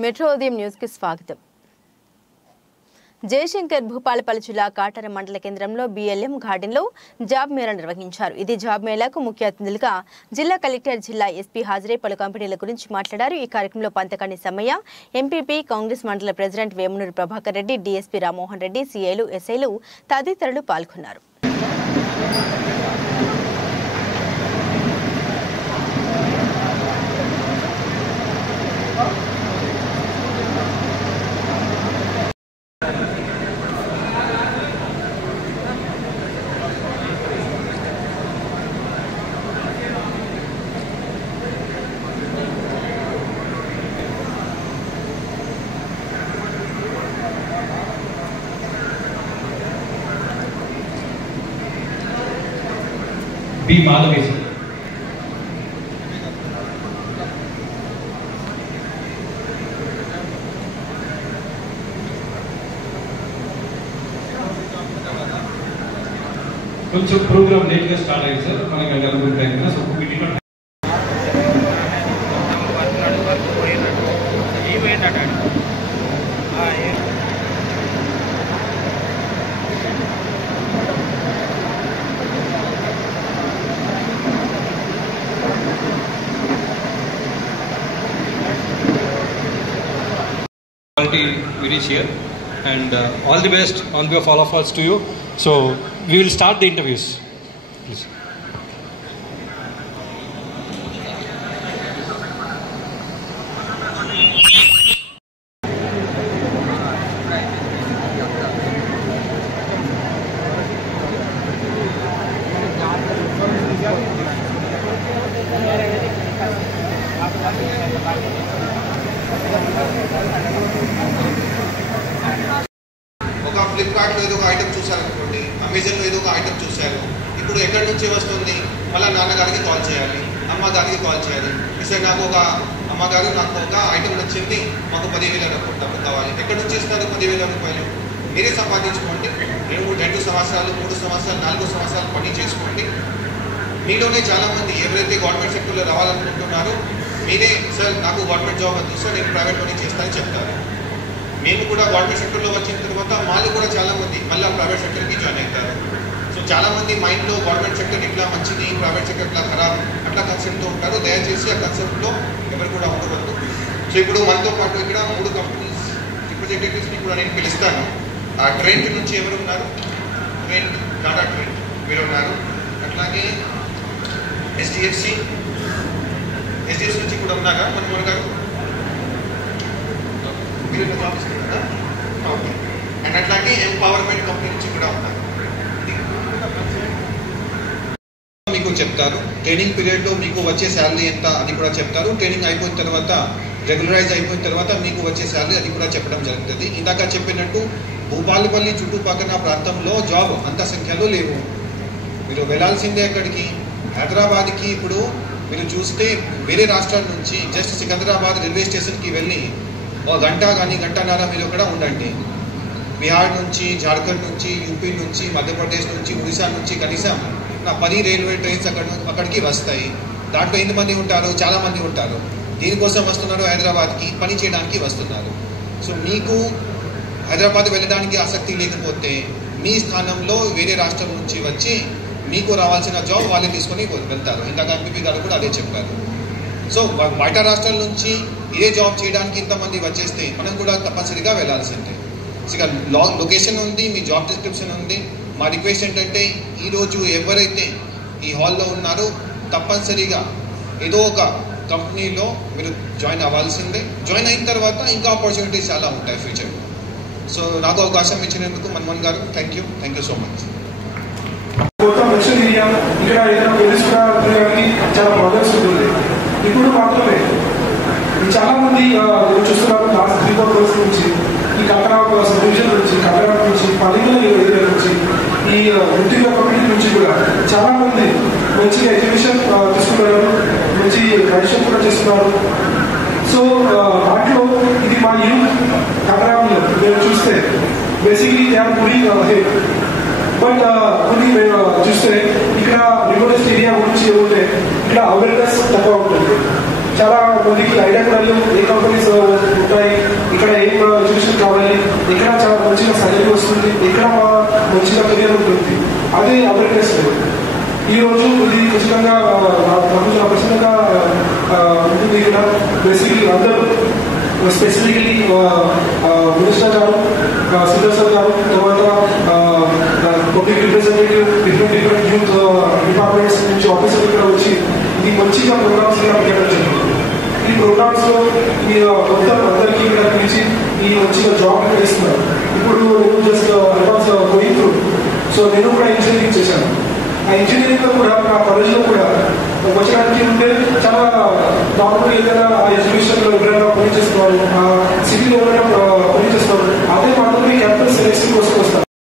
Metro ఉదయం news కి స్వాగతం. జయశంకర్ భూపాలపల్లి జిల్లా కాటర మండల కేంద్రంలో BLM గార్డెన్ లో జాబ్ మేళా నిర్వహించారు. ఇది జాబ్ మేళాకు ముఖ్య అతిథులుగా జిల్లా కలెక్టర్, జిల్లా ఎస్పీ హాజరై పలు కంపెనీల గురించి మాట్లాడారు. ఈ కార్యక్రమంలో పంతకాని సమ్మయ్య, ఎంపీపీ, కాంగ్రెస్ మండల ప్రెసిడెంట్ వేమునూరు ప్రభాకర్ రెడ్డి, DSP రామ్మోహన్ రెడ్డి, CIలు, SIలు తదితరులు పాల్గొన్నారు. B. Madhavesi. కొంచెం ప్రోగ్రామ్ లేట్గా స్టార్ట్ అయ్యింది సార్, మనకి అనుకుంటే time so we reach here, and all the best on behalf of all of us to you. So we will start the interviews, please. ఫ్లిప్కార్ట్లో ఏదో ఒక ఐటమ్ చూసారనుకోండి, అమెజాన్లో ఏదో ఒక ఐటమ్ చూశారు, ఇప్పుడు ఎక్కడి నుంచి వస్తుంది, మళ్ళీ నాన్నగారికి కాల్ చేయాలి, అమ్మగారికి కాల్ చేయాలి. ఈసారి నాకు ఒక అమ్మగారు నాకు ఒక ఐటమ్ నచ్చింది, మాకు 10,000 డబ్బులు కావాలి. ఎక్కడి నుంచి ఇస్తారు 10,000 రూపాయలు? మీరే సంపాదించుకోండి. 2 సంవత్సరాలు, 3 సంవత్సరాలు, 4 సంవత్సరాలు పని చేసుకోండి. మీలోనే చాలామంది ఎవరైతే గవర్నమెంట్ సెక్టర్లో రావాలనుకుంటున్నారో మీరే సార్ నాకు గవర్నమెంట్ జాబ్ వద్దు సార్, నేను ప్రైవేట్లోనే చేస్తానని చెప్తారు. మేము కూడా గవర్నమెంట్ సెక్టర్లో వచ్చిన తర్వాత వాళ్ళు కూడా చాలామంది మళ్ళీ ప్రైవేట్ సెక్టర్కి జాయిన్ అవుతారు. సో చాలామంది మైండ్లో గవర్నమెంట్ సెక్టర్ ఇట్లా మంచిది, ప్రైవేట్ సెక్టర్ ఇట్లా ఖరాబ్ అట్లా కన్సెప్ట్తో ఉంటారు. దయచేసి ఆ కన్సెప్ట్లో ఎవరు కూడా ఉండవద్దు. సో ఇప్పుడు మనతో పాటు ఇక్కడ 3 కంపెనీస్ రిప్రజెంటేటివ్స్ని కూడా నేను పిలుస్తాను. ఆ ట్రెండ్ నుంచి ఎవరు ఉన్నారు? ట్రెండ్, టాటా ట్రెండ్ మీరు ఉన్నారు. అట్లాగే HDFC నుంచి కూడా ఉన్నారా మన్మోహన్ గారు? మీరు జాబ్ ఇస్తున్నారా? ఓకే. అండ్ అట్లాగే ఎంపవర్మెంట్ కంపెనీ నుంచి కూడా ఉన్నారు. మీకు చెప్తారు ట్రైనింగ్ పీరియడ్లో మీకు వచ్చే శాలరీ ఎంత అది కూడా చెప్తారు. ట్రైనింగ్ అయిపోయిన తర్వాత, రెగ్యులరైజ్ అయిపోయిన తర్వాత మీకు వచ్చే శాలరీ అది కూడా చెప్పడం జరుగుతుంది. ఇందాక చెప్పినట్టు భూపాలపల్లి చుట్టుపక్కల ప్రాంతంలో జాబ్ అంత సంఖ్యలో లేవు. మీరు వెళ్ళాల్సిందే అక్కడికి, హైదరాబాద్కి. ఇప్పుడు మీరు చూస్తే వేరే రాష్ట్రాల నుంచి జస్ట్ సికింద్రాబాద్ రైల్వే స్టేషన్కి వెళ్ళి ఒక గంట కానీ గంటన్నర మీరు కూడా ఉండండి. బీహార్ నుంచి, జార్ఖండ్ నుంచి, యూపీ నుంచి, మధ్యప్రదేశ్ నుంచి, ఒడిశా నుంచి కనీసం 10 రైల్వే ట్రైన్స్ అక్కడికి వస్తాయి. దాంట్లో ఎంతమంది ఉంటారు? చాలామంది ఉంటారు. దీనికోసం వస్తున్నారు, హైదరాబాద్కి పని చేయడానికి వస్తున్నారు. సో మీకు హైదరాబాద్ వెళ్ళడానికి ఆసక్తి లేకపోతే మీ స్థానంలో వేరే రాష్ట్రం నుంచి వచ్చి మీకు రావాల్సిన జాబ్ వాళ్ళే తీసుకొని వెళ్తారు. ఇందాక ఎంపీ గారు కూడా అదే చెప్పారు. సో బయట రాష్ట్రాల నుంచి ఇదే జాబ్ చేయడానికి ఇంతమంది వచ్చేస్తే మనం కూడా తప్పనిసరిగా వెళ్ళాల్సిందే. ఇక లొకేషన్ ఉంది, మీ జాబ్ డిస్క్రిప్షన్ ఉంది. మా రిక్వెస్ట్ ఏంటంటే ఈరోజు ఎవరైతే ఈ హాల్లో ఉన్నారో తప్పనిసరిగా ఏదో ఒక కంపెనీలో మీరు జాయిన్ అవ్వాల్సిందే. జాయిన్ అయిన తర్వాత ఇంకా ఆపర్చునిటీస్ చాలా ఉంటాయి ఫ్యూచర్లో. సో నాకు అవకాశం ఇచ్చినందుకు మన్మోహన్ గారు థ్యాంక్ యూ సో మచ్. ఇక్కడ ఏదైనా పోలీస్ చాలా ప్రాబ్లమ్స్ ఉంటుంది. ఇప్పుడు మాత్రమే చాలా మంది చూస్తున్నారు. లాస్ట్ 3-4 రోజుల నుంచి ఈ కట్టరా సబ్ డివిజన్ నుంచి, కట్టరా నుంచి, పల్లెల ఏరియా నుంచి, ఈ వృత్తిలో కమ్యూనిటీ నుంచి కూడా చాలా మంది మంచి ఎడ్యుకేషన్ తీసుకున్నారు, మంచి గ్రాడ్యుయేషన్ కూడా చేస్తున్నారు. సో దాంట్లో ఇది మా యూత్ కట్టరాలో మేము చూస్తే basically they are pulling head. But కొన్ని చూస్తే ఇక్కడ రిమోటెస్ట్ ఏరియా గురించి ఉంటే ఇక్కడ అవేర్నెస్ తక్కువ ఉంటుంది. చాలా మందికి ఐడియా కూడా లేవు, ఏ కంపెనీస్ ఉంటాయి, ఇక్కడ ఏం ఎడ్యుకేషన్ కావాలి, ఎక్కడ చాలా మంచిగా సాలరీ వస్తుంది, ఎక్కడ మంచిగా కెరియర్ ఉంటుంది, అదే అవేర్నెస్ లేదు. ఈరోజు ఇది ఖచ్చితంగా నాకు ఖచ్చితంగా ఉంటుంది. ఇక్కడ బేసిక్లీ అందరూ స్పెసిఫికలీ మినిస్టర్ గారు, సింగర్ సార్ గారు, తర్వాత public representative different youth departments నుంచి ఆఫీసర్ ఇక్కడ వచ్చి ఇది మంచిగా ప్రోగ్రామ్స్ పెట్టడం జరిగింది. ఈ ప్రోగ్రామ్స్ లో మొత్తం అందరికీ ఇక్కడ పిలిచి ఈ మంచిగా జాబ్ ఇస్తున్నారు. ఇప్పుడు నేను just advance going through, so నేను కూడా ఇంజనీరింగ్ చేశాను. ఆ ఇంజనీరింగ్ లో కూడా మా కాలేజ్ లో కూడా వచ్చడానికి ఉంటే చాలా నార్మల్గా ఏదైనా ఆ ఎడ్యుకేషన్ లో ఎవరైనా పని చేస్తున్నారు, ఆ సిటీలో ఎవరైనా పని చేస్తున్నారు, అదే మాత్రమే క్యాంపస్ సెలెక్షన్ కోసం